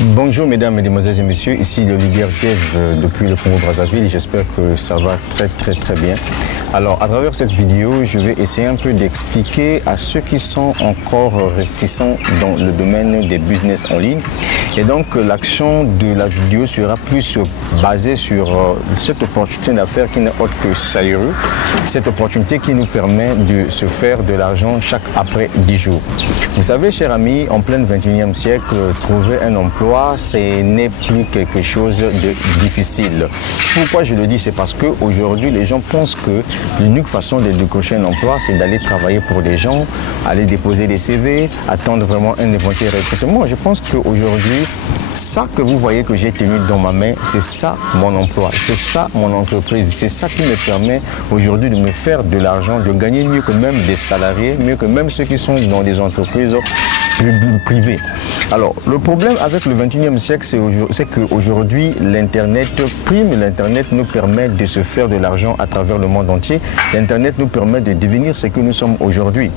Bonjour mesdames, mesdemoiselles et messieurs, ici le leader Dev depuis le Congo-Brazzaville. J'espère que ça va très bien. Alors à travers cette vidéo, je vais essayer un peu d'expliquer à ceux qui sont encore réticents dans le domaine des business en ligne. Et donc l'action de la vidéo sera plus basée sur cette opportunité d'affaires qui n'est autre que Saïru. Cette opportunité qui nous permet de se faire de l'argent chaque après 10 jours. Vous savez, chers amis, en plein 21e siècle, trouver un emploi, ce n'est plus quelque chose de difficile. Pourquoi je le dis? C'est parce qu'aujourd'hui, les gens pensent que l'unique façon de décrocher un emploi, c'est d'aller travailler pour des gens, aller déposer des CV, attendre vraiment un éventuel recrutement. Je pense qu'aujourd'hui, ça que vous voyez que j'ai tenu dans ma main, c'est ça mon emploi, c'est ça mon entreprise, c'est ça qui me permet aujourd'hui de me faire de l'argent, de gagner mieux que même des salariés, mieux que même ceux qui sont dans des entreprises privées. Alors, le problème avec le 21e siècle, c'est qu'aujourd'hui, l'Internet prime, l'Internet nous permet de se faire de l'argent à travers le monde entier, l'Internet nous permet de devenir ce que nous sommes aujourd'hui.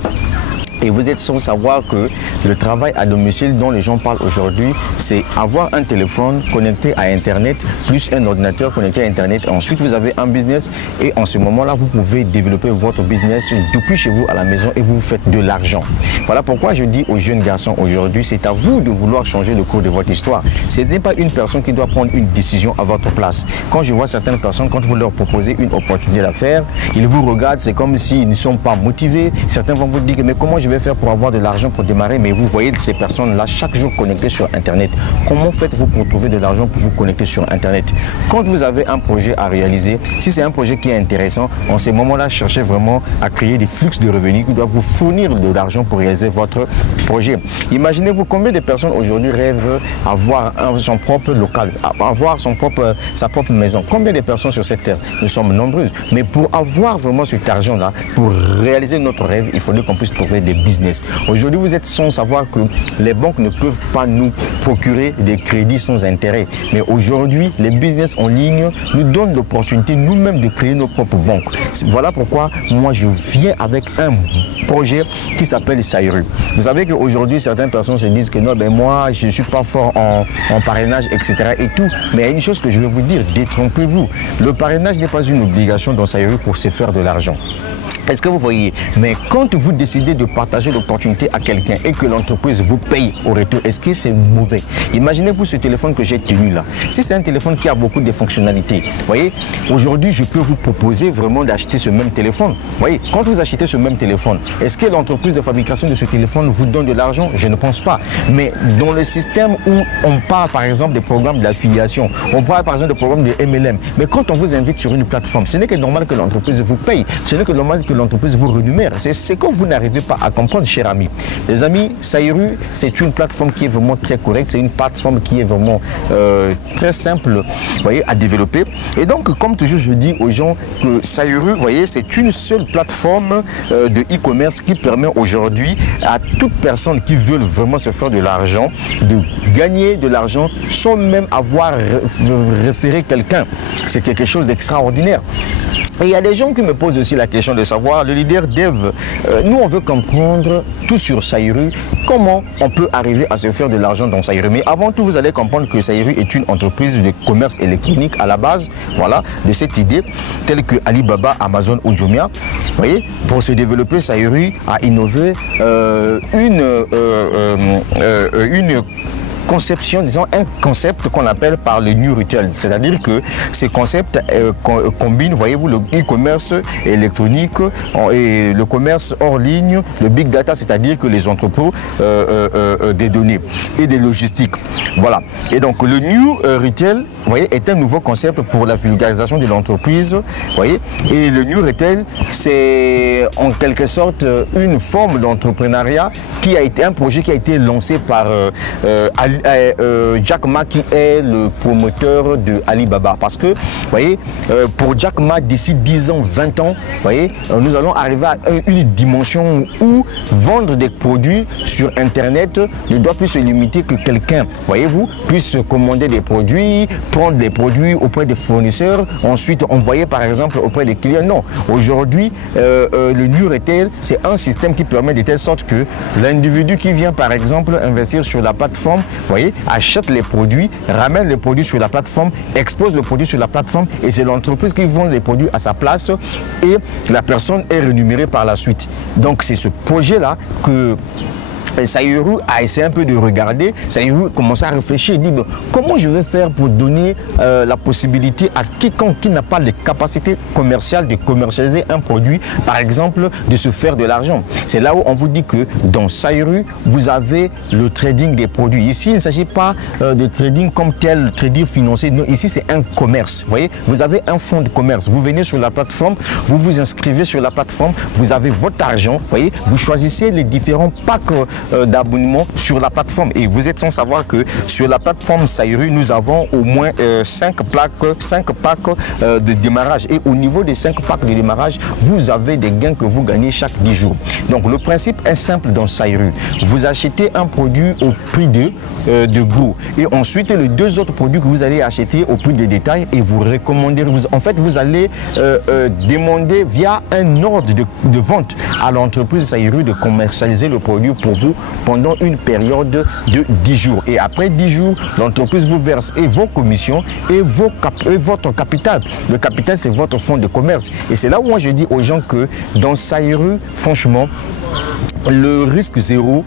Et vous êtes sans savoir que le travail à domicile dont les gens parlent aujourd'hui, c'est avoir un téléphone connecté à Internet, plus un ordinateur connecté à Internet. Ensuite, vous avez un business et en ce moment-là, vous pouvez développer votre business depuis chez vous à la maison et vous faites de l'argent. Voilà pourquoi je dis aux jeunes garçons aujourd'hui, c'est à vous de vouloir changer le cours de votre histoire. Ce n'est pas une personne qui doit prendre une décision à votre place. Quand je vois certaines personnes, quand vous leur proposez une opportunité d'affaires, ils vous regardent, c'est comme s'ils ne sont pas motivés. Certains vont vous dire, mais comment je vais faire pour avoir de l'argent pour démarrer? Mais vous voyez ces personnes-là chaque jour connectées sur Internet. Comment faites-vous pour trouver de l'argent pour vous connecter sur Internet? Quand vous avez un projet à réaliser, si c'est un projet qui est intéressant, en ces moments-là, cherchez vraiment à créer des flux de revenus qui doivent vous fournir de l'argent pour réaliser votre projet. Imaginez-vous combien de personnes aujourd'hui rêvent avoir son propre local, avoir sa propre maison. Combien de personnes sur cette terre? Nous sommes nombreuses. Mais pour avoir vraiment cet argent-là, pour réaliser notre rêve, il faudrait qu'on puisse trouver des business. Aujourd'hui, vous êtes sans savoir que les banques ne peuvent pas nous procurer des crédits sans intérêt. Mais aujourd'hui, les business en ligne nous donnent l'opportunité nous-mêmes de créer nos propres banques. Voilà pourquoi moi je viens avec un projet qui s'appelle Saïru. Vous savez qu'aujourd'hui, certaines personnes se disent que non, ben moi je ne suis pas fort en parrainage, etc. et tout. Mais il y a une chose que je vais vous dire, détrompez-vous. Le parrainage n'est pas une obligation dans Saïru pour se faire de l'argent. Est-ce que vous voyez? Mais quand vous décidez de partager l'opportunité à quelqu'un et que l'entreprise vous paye au retour, est-ce que c'est mauvais? Imaginez-vous ce téléphone que j'ai tenu là. Si c'est un téléphone qui a beaucoup de fonctionnalités, vous voyez, aujourd'hui je peux vous proposer vraiment d'acheter ce même téléphone. Vous voyez, quand vous achetez ce même téléphone, est-ce que l'entreprise de fabrication de ce téléphone vous donne de l'argent? Je ne pense pas. Mais dans le système où on parle par exemple des programmes d'affiliation, on parle par exemple des programmes de MLM, mais quand on vous invite sur une plateforme, ce n'est que normal que l'entreprise vous paye, ce n'est que normal que l'entreprise vous rémunère. C'est ce que vous n'arrivez pas à comprendre, chers amis. Les amis, Saïru, c'est une plateforme qui est vraiment très correcte, c'est une plateforme qui est vraiment très simple, vous voyez, à développer. Et donc, comme toujours, je dis aux gens que Saïru, vous voyez, c'est une seule plateforme de e-commerce qui permet aujourd'hui à toute personne qui veut vraiment se faire de l'argent, de gagner de l'argent sans même avoir référé quelqu'un. C'est quelque chose d'extraordinaire. Et il y a des gens qui me posent aussi la question de savoir, le leader Dev, nous on veut comprendre tout sur Saïru, comment on peut arriver à se faire de l'argent dans Saïru. Mais avant tout, vous allez comprendre que Saïru est une entreprise de commerce électronique à la base, voilà, de cette idée, telle que Alibaba, Amazon ou Jumia. Vous voyez, pour se développer, Saïru a innové une conception, disons un concept qu'on appelle par le New Retail, c'est-à-dire que ces concepts combinent, voyez-vous, le e-commerce électronique et le commerce hors ligne, le big data, c'est-à-dire que les entrepôts des données et des logistiques. Voilà. Et donc le New Retail, vous voyez, est un nouveau concept pour la vulgarisation de l'entreprise, voyez. Et le New Retail, c'est en quelque sorte une forme d'entrepreneuriat qui a été un projet qui a été lancé par Jack Ma, qui est le promoteur de Alibaba. Parce que, vous voyez, pour Jack Ma, d'ici 10 ans, 20 ans, vous voyez, nous allons arriver à une dimension où vendre des produits sur Internet ne doit plus se limiter que quelqu'un, voyez-vous, puisse commander des produits, prendre des produits auprès des fournisseurs, ensuite envoyer par exemple auprès des clients. Non, aujourd'hui, le New Retail, c'est un système qui permet de telle sorte que l'individu qui vient par exemple investir sur la plateforme voyez, achète les produits, ramène les produits sur la plateforme, expose le produit sur la plateforme et c'est l'entreprise qui vend les produits à sa place et la personne est rémunérée par la suite. Donc c'est ce projet-là que Saïrou a essayé un peu de regarder. Saïrou commence à réfléchir et dit bon, comment je vais faire pour donner la possibilité à quiconque qui n'a pas les capacités commerciales de commercialiser un produit, par exemple de se faire de l'argent. C'est là où on vous dit que dans Saïrou, vous avez le trading des produits. Ici, il ne s'agit pas de trading comme tel, trading financier. Non, ici, c'est un commerce. Vous voyez, vous avez un fonds de commerce. Vous venez sur la plateforme, vous vous inscrivez sur la plateforme, vous avez votre argent. Vous voyez, vous choisissez les différents packs d'abonnement sur la plateforme et vous êtes sans savoir que sur la plateforme Saïrou nous avons au moins 5 packs de démarrage et au niveau des 5 packs de démarrage vous avez des gains que vous gagnez chaque 10 jours. Donc le principe est simple dans Saïrou, vous achetez un produit au prix de gros et ensuite les 2 autres produits que vous allez acheter au prix de détail et vous recommandez, en fait vous allez demander via un ordre de vente à l'entreprise Saïrou de commercialiser le produit pour vous pendant une période de 10 jours. Et après 10 jours, l'entreprise vous verse et vos commissions et votre capital. Le capital, c'est votre fonds de commerce. Et c'est là où moi je dis aux gens que dans Saïrou, franchement, le risque zéro,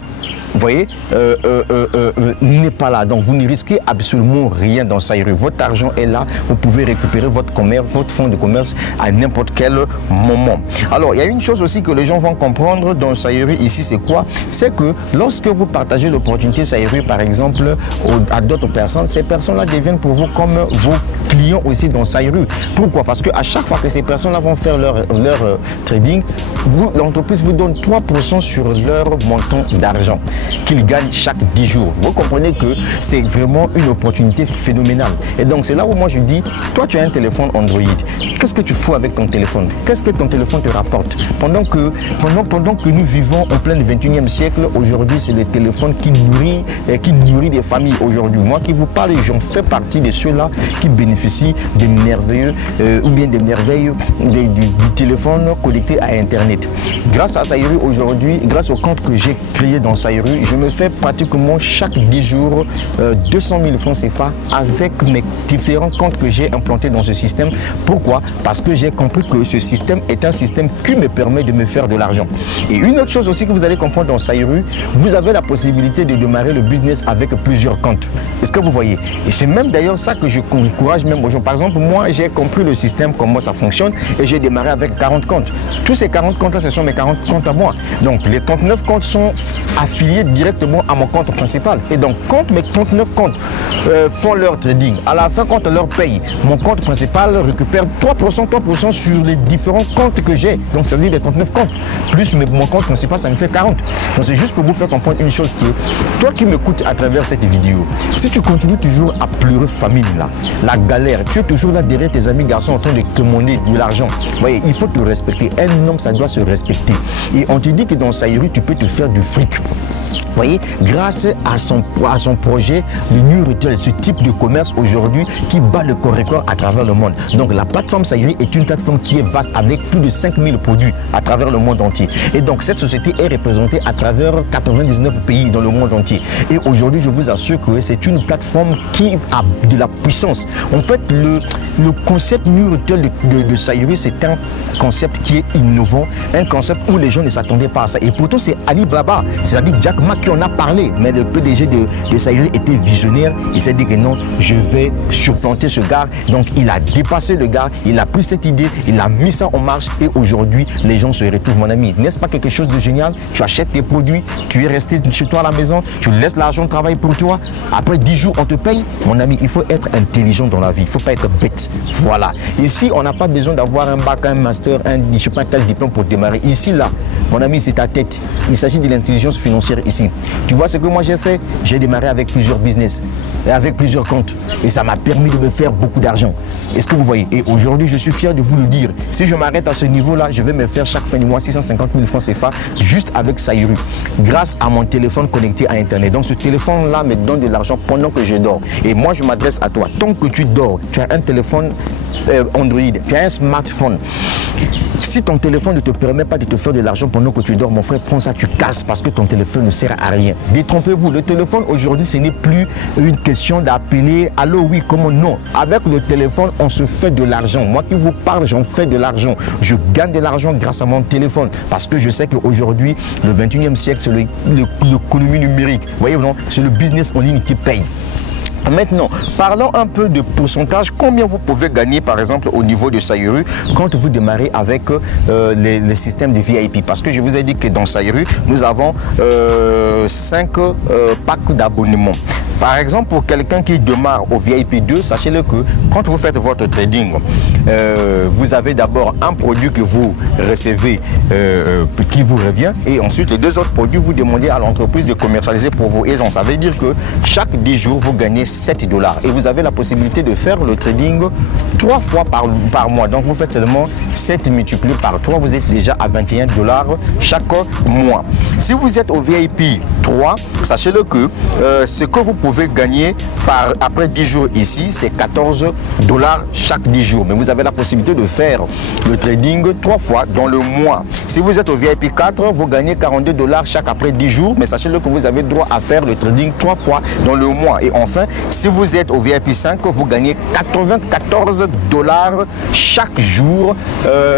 vous voyez, n'est pas là. Donc, vous ne risquez absolument rien dans Saïrou. Votre argent est là. Vous pouvez récupérer votre commerce, votre fonds de commerce à n'importe quel moment. Alors, il y a une chose aussi que les gens vont comprendre dans Saïrou ici, c'est quoi? C'est que lorsque vous partagez l'opportunité Saïrou, par exemple, à d'autres personnes, ces personnes-là deviennent pour vous comme vos clients aussi dans Saïrou. Pourquoi? Parce qu'à chaque fois que ces personnes-là vont faire leur trading, l'entreprise vous donne 3% sur leur montant d'argent qu'ils gagnent chaque 10 jours. Vous comprenez que c'est vraiment une opportunité phénoménale. Et donc c'est là où moi je dis, toi tu as un téléphone Android, qu'est-ce que tu fous avec ton téléphone? Qu'est-ce que ton téléphone te rapporte? Pendant que nous vivons en plein 21e siècle, aujourd'hui c'est le téléphone qui nourrit des familles aujourd'hui. Moi qui vous parle, j'en fais partie de ceux-là qui bénéficient des merveilleux ou bien des merveilles du téléphone connecté à Internet. Grâce à Saïrou aujourd'hui, grâce au compte que j'ai créé dans Saïrou, je me fais pratiquement chaque 10 jours 200 000 francs CFA avec mes différents comptes que j'ai implantés dans ce système. Pourquoi? Parce que j'ai compris que ce système est un système qui me permet de me faire de l'argent. Et une autre chose aussi que vous allez comprendre dans Saïrou, vous avez la possibilité de démarrer le business avec plusieurs comptes. Est-ce que vous voyez? Et c'est même d'ailleurs ça que je encourage même aux gens. Par exemple, moi j'ai compris le système, comment ça fonctionne et j'ai démarré avec 40 comptes. Tous ces 40 comptes là, ce sont mes 40 comptes à moi. Donc les 39 comptes sont affiliés directement à mon compte principal. Et donc, quand mes 39 comptes font leur trading, à la fin, quand on leur paye, mon compte principal récupère 3% sur les différents comptes que j'ai. Donc, ça veut dire les 39 comptes. Plus mon compte principal, ça me fait 40. Donc, c'est juste pour vous faire comprendre une chose que toi qui m'écoutes à travers cette vidéo, si tu continues toujours à pleurer famine, là, la galère, tu es toujours là derrière tes amis garçons en train de te demander de l'argent. Vous voyez, il faut te respecter. Un homme, ça doit se respecter. Et on te dit que dans Saïrou, tu peux te faire du fric. Vous voyez, grâce à son projet, le New Retail, ce type de commerce aujourd'hui qui bat le record à travers le monde. Donc la plateforme Saïrou est une plateforme qui est vaste avec plus de 5000 produits à travers le monde entier. Et donc cette société est représentée à travers 99 pays dans le monde entier. Et aujourd'hui, je vous assure que c'est une plateforme qui a de la puissance. En fait, le concept New Retail de Saïrou, c'est un concept qui est innovant, un concept où les gens ne s'attendaient pas à ça. Et pourtant, c'est Alibaba, c'est-à-dire Jack Ma qui en a parlé, mais le PDG de Saïrou était visionnaire. Il s'est dit que non, je vais supplanter ce gars. Donc il a dépassé le gars, il a pris cette idée, il a mis ça en marche et aujourd'hui les gens se retrouvent. Mon ami, n'est-ce pas quelque chose de génial? Tu achètes tes produits, tu es resté chez toi à la maison, tu laisses l'argent travailler pour toi, après 10 jours on te paye. Mon ami, il faut être intelligent dans la vie, il ne faut pas être bête. Voilà, ici on n'a pas besoin d'avoir un bac, un master, je sais pas quel diplôme pour démarrer. Ici là, mon ami, c'est ta tête. Il s'agit de l'intelligence financière ici. Tu vois ce que moi j'ai fait? J'ai démarré avec plusieurs business et avec plusieurs comptes et ça m'a permis de me faire beaucoup d'argent. Est-ce que vous voyez? Et aujourd'hui, je suis fier de vous le dire. Si je m'arrête à ce niveau-là, je vais me faire chaque fin du mois 650 000 francs CFA juste avec Saïrou grâce à mon téléphone connecté à Internet. Donc ce téléphone-là me donne de l'argent pendant que je dors. Et moi, je m'adresse à toi. Tant que tu dors, tu as un téléphone Android, tu as un smartphone. Si ton téléphone ne te permet pas de te faire de l'argent pendant que tu dors, mon frère, prends ça, tu casses parce que ton téléphone ne sert à rien. Détrompez-vous, le téléphone aujourd'hui, ce n'est plus une question d'appeler « Allô, oui, comment ?» Non, avec le téléphone, on se fait de l'argent. Moi qui vous parle, j'en fais de l'argent. Je gagne de l'argent grâce à mon téléphone parce que je sais qu'aujourd'hui, le 21e siècle, c'est l'économie numérique. Vous voyez, non, c'est le business en ligne qui paye. Maintenant, parlons un peu de pourcentage. Combien vous pouvez gagner, par exemple, au niveau de Sairu quand vous démarrez avec les systèmes de VIP? Parce que je vous ai dit que dans Sairu, nous avons 5 packs d'abonnement. Par exemple, pour quelqu'un qui démarre au VIP 2, sachez-le que quand vous faites votre trading, vous avez d'abord un produit que vous recevez qui vous revient et ensuite les 2 autres produits, vous demandez à l'entreprise de commercialiser pour vous. Et ça veut dire que chaque 10 jours, vous gagnez 7 $. Et vous avez la possibilité de faire le trading 3 fois par mois. Donc, vous faites seulement 7 multiplié par 3, vous êtes déjà à 21 $ chaque mois. Si vous êtes au VIP 3, sachez-le que ce que vous pouvez gagner après 10 jours ici, c'est 14 $ chaque 10 jours. Mais vous avez la possibilité de faire le trading 3 fois dans le mois. Si vous êtes au VIP 4, vous gagnez 42 $ chaque après 10 jours. Mais sachez-le que vous avez droit à faire le trading 3 fois dans le mois. Et enfin, si vous êtes au VIP 5, vous gagnez 94 $ chaque jour,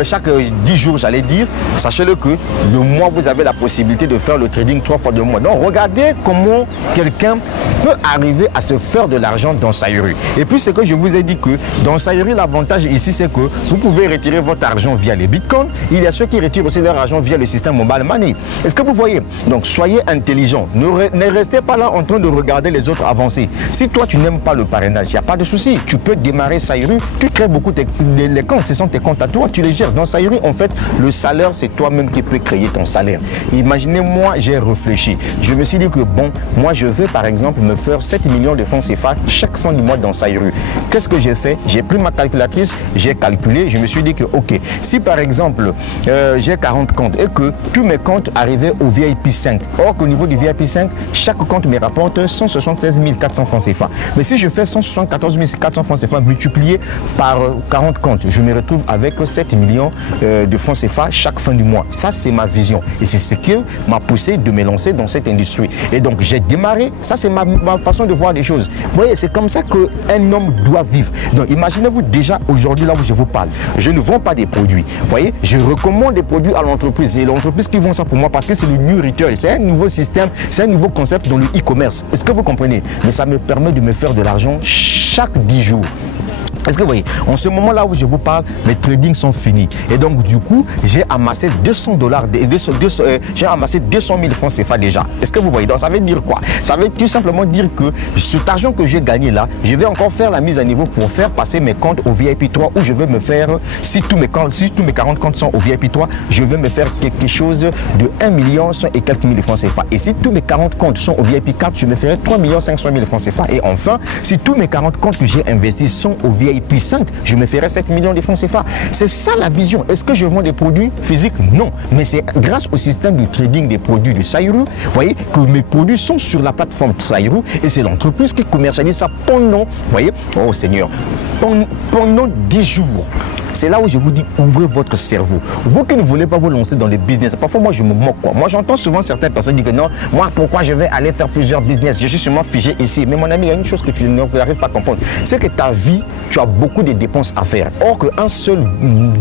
chaque 10 jours, j'allais dire. Sachez-le que le mois, vous avez la possibilité de faire le trading 3 fois dans le mois. Donc, regardez comment quelqu'un peut arriver à se faire de l'argent dans Sairu. Et puis, ce que je vous ai dit que dans Sairu, l'avantage ici, c'est que vous pouvez retirer votre argent via les bitcoins. Il y a ceux qui retirent aussi leur argent via le système mobile money. Est-ce que vous voyez? Donc, soyez intelligents. Ne restez pas là en train de regarder les autres avancer. Si toi, tu n'aimes pas le parrainage, il n'y a pas de souci. Tu peux démarrer Sairu. Tu crées beaucoup les comptes. Ce sont tes comptes à toi. Tu les gères. Dans Sairu, en fait, le salaire, c'est toi-même qui peux créer ton salaire. Imaginez-moi, j'ai réfléchi. Je me suis dit que, bon, moi, je veux, par exemple, me faire 7 millions de francs CFA chaque fin du mois dans Sairu. Qu'est-ce que j'ai fait? J'ai pris ma calculatrice, j'ai calculé. Je me suis dit que, OK, si, par exemple, j'ai 40 comptes et que tous mes comptes arrivaient au VIP 5, or qu'au niveau du VIP 5, chaque compte me rapporte 176 400 francs CFA. Mais si je fais 174 400 francs CFA multiplié par 40 comptes, je me retrouve avec 7 millions de francs CFA chaque fin du mois. Ça, c'est ma vision. Et c'est ce qui m'a poussé de me lancer dans cette industrie. Et donc, j'ai démarré. Ça, c'est ma façon de voir les choses. Vous voyez, c'est comme ça qu'un homme doit vivre. Donc, imaginez-vous déjà aujourd'hui, là où je vous parle, je ne vends pas des produits. Vous voyez, je recommande des produits à l'entreprise. Et l'entreprise qui vend ça pour moi parce que c'est le new retail. C'est un nouveau système, c'est un nouveau concept dans le e-commerce. Est-ce que vous comprenez? Mais ça me permet de me faire de l'argent chaque 10 jours. Est-ce que vous voyez, en ce moment là où je vous parle, les tradings sont finis. Et donc du coup, j'ai amassé 200 $, j'ai amassé 200 000 francs CFA déjà. Est-ce que vous voyez? Donc ça veut dire quoi? Ça veut tout simplement dire que cet argent que j'ai gagné là, je vais encore faire la mise à niveau pour faire passer mes comptes au VIP 3 où je vais me faire, si tous mes 40 comptes sont au VIP 3, je vais me faire quelque chose de 1 million et quelques mille francs CFA. Et si tous mes 40 comptes sont au VIP 4, je me ferai 3 500 000 francs CFA. Et enfin, si tous mes 40 comptes que j'ai investis sont au VIP 5, je me ferai 7 millions de francs CFA. C'est ça la vision. Est-ce que je vends des produits physiques? Non. Mais c'est grâce au système de trading des produits de Sairu, vous voyez, que mes produits sont sur la plateforme Sairu et c'est l'entreprise qui commercialise ça pendant, vous voyez, oh Seigneur, pendant 10 jours. C'est là où je vous dis, ouvrez votre cerveau. Vous qui ne voulez pas vous lancer dans les business, parfois moi je me moque quoi. Moi j'entends souvent certaines personnes dire que non, moi pourquoi je vais aller faire plusieurs business? Je suis seulement figé ici. Mais mon ami, il y a une chose que tu n'arrives pas à comprendre. C'est que ta vie, tu as beaucoup de dépenses à faire. Or qu'un seul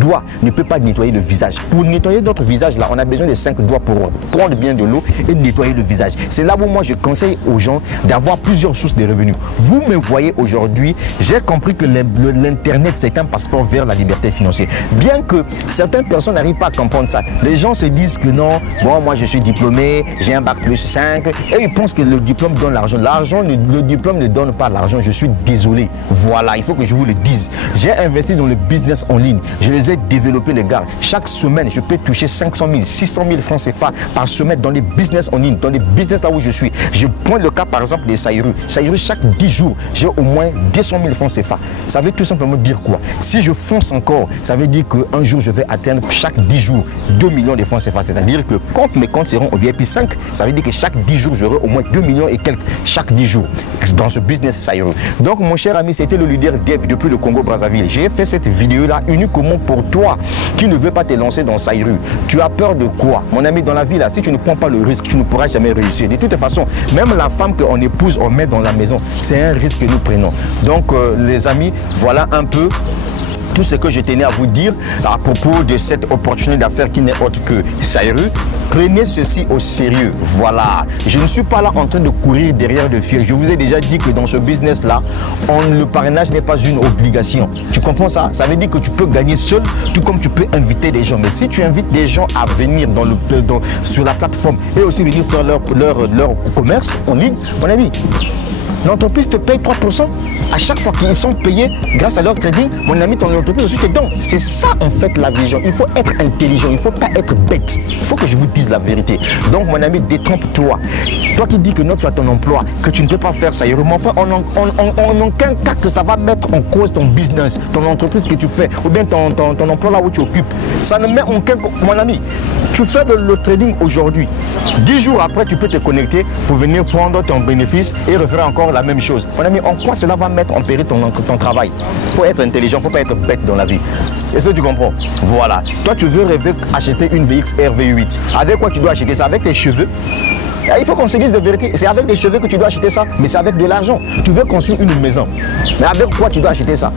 doigt ne peut pas nettoyer le visage. Pour nettoyer notre visage là, on a besoin de 5 doigts pour prendre bien de l'eau et nettoyer le visage. C'est là où moi je conseille aux gens d'avoir plusieurs sources de revenus. Vous me voyez aujourd'hui, j'ai compris que l'internet c'est un passeport vers la liberté financier. Bien que certaines personnes n'arrivent pas à comprendre ça. Les gens se disent que non, bon, moi je suis diplômé, j'ai un bac plus 5 et ils pensent que le diplôme donne l'argent. Le diplôme ne donne pas l'argent. Je suis désolé. Voilà, il faut que je vous le dise. J'ai investi dans le business en ligne. Je les ai développés, les gars. Chaque semaine, je peux toucher 500 000, 600 000 francs CFA par semaine dans les business en ligne, dans les business là où je suis. Je prends le cas par exemple de Sairu. Sairu, chaque 10 jours, j'ai au moins 200 000 francs CFA. Ça veut tout simplement dire quoi? Si je fonce encore d'accord, ça veut dire qu'un jour, je vais atteindre chaque 10 jours 2 millions de francs CFA. C'est-à-dire que quand mes comptes seront au VIP 5, ça veut dire que chaque 10 jours, j'aurai au moins 2 millions et quelques chaque 10 jours dans ce business Saïru. Donc, mon cher ami, c'était le leader Dev depuis le Congo-Brazzaville. J'ai fait cette vidéo-là uniquement pour toi qui ne veux pas te lancer dans Saïru. Tu as peur de quoi? Mon ami, dans la vie, là, si tu ne prends pas le risque, tu ne pourras jamais réussir. De toute façon, même la femme qu'on épouse, on met dans la maison, c'est un risque que nous prenons. Donc, les amis, voilà un peu tout ce que je tenais à vous dire à propos de cette opportunité d'affaires qui n'est autre que Saïru. Prenez ceci au sérieux. Voilà. Je ne suis pas là en train de courir derrière de fil. Je vous ai déjà dit que dans ce business-là, le parrainage n'est pas une obligation. Tu comprends ça? Ça veut dire que tu peux gagner seul, tout comme tu peux inviter des gens. Mais si tu invites des gens à venir sur la plateforme et aussi venir faire leur commerce en ligne, mon ami, l'entreprise te paye 3%. À chaque fois qu'ils sont payés grâce à leur trading, mon ami, ton entreprise aussi te donne. C'est ça en fait la vision. Il faut être intelligent, il ne faut pas être bête. Il faut que je vous dise la vérité. Donc mon ami, détrompe-toi. Toi qui dis que non, tu as ton emploi, que tu ne peux pas faire ça. Enfin, en aucun cas que ça va mettre en cause ton business, ton entreprise que tu fais, ou bien ton emploi là où tu occupes. Ça ne met aucun... Mon ami, tu fais le trading aujourd'hui. 10 jours après, tu peux te connecter pour venir prendre ton bénéfice et refaire encore la même chose. Mon ami, en quoi cela va mettre en péril ton travail? Il faut être intelligent, il ne faut pas être bête dans la vie. Est-ce que tu comprends? Voilà. Toi, tu veux rêver acheter une VX RV8. Avec quoi tu dois acheter ça? Avec tes cheveux? Il faut qu'on se dise de vérité. C'est avec des cheveux que tu dois acheter ça, mais c'est avec de l'argent. Tu veux construire une maison. Mais avec quoi tu dois acheter ça?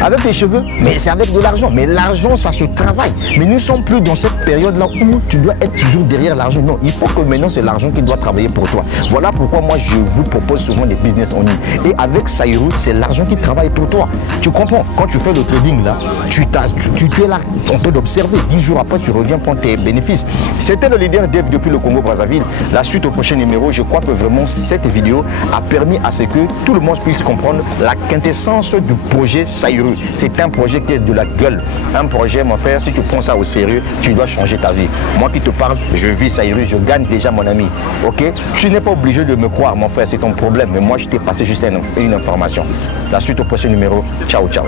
Avec tes cheveux, mais c'est avec de l'argent. Mais l'argent, ça se travaille. Mais nous ne sommes plus dans cette période-là où tu dois être toujours derrière l'argent. Non, il faut que maintenant, c'est l'argent qui doit travailler pour toi. Voilà pourquoi moi, je vous propose souvent des business en ligne. Et avec Saïru, c'est l'argent qui travaille pour toi. Tu comprends? Quand tu fais le trading, là, tu es là, on peut t'observer. 10 jours après, tu reviens prendre tes bénéfices. C'était le leader Dev depuis le Congo-Brazzaville. La suite au prochain numéro, je crois que vraiment cette vidéo a permis à ce que tout le monde puisse comprendre la quintessence du projet Saïru. C'est un projet qui est de la gueule. Un projet, mon frère, si tu prends ça au sérieux, tu dois changer ta vie. Moi qui te parle, je vis Saïru, je gagne déjà, mon ami. Ok? Tu n'es pas obligé de me croire, mon frère, c'est ton problème. Mais moi, je t'ai passé juste une information. La suite au prochain numéro. Ciao, ciao.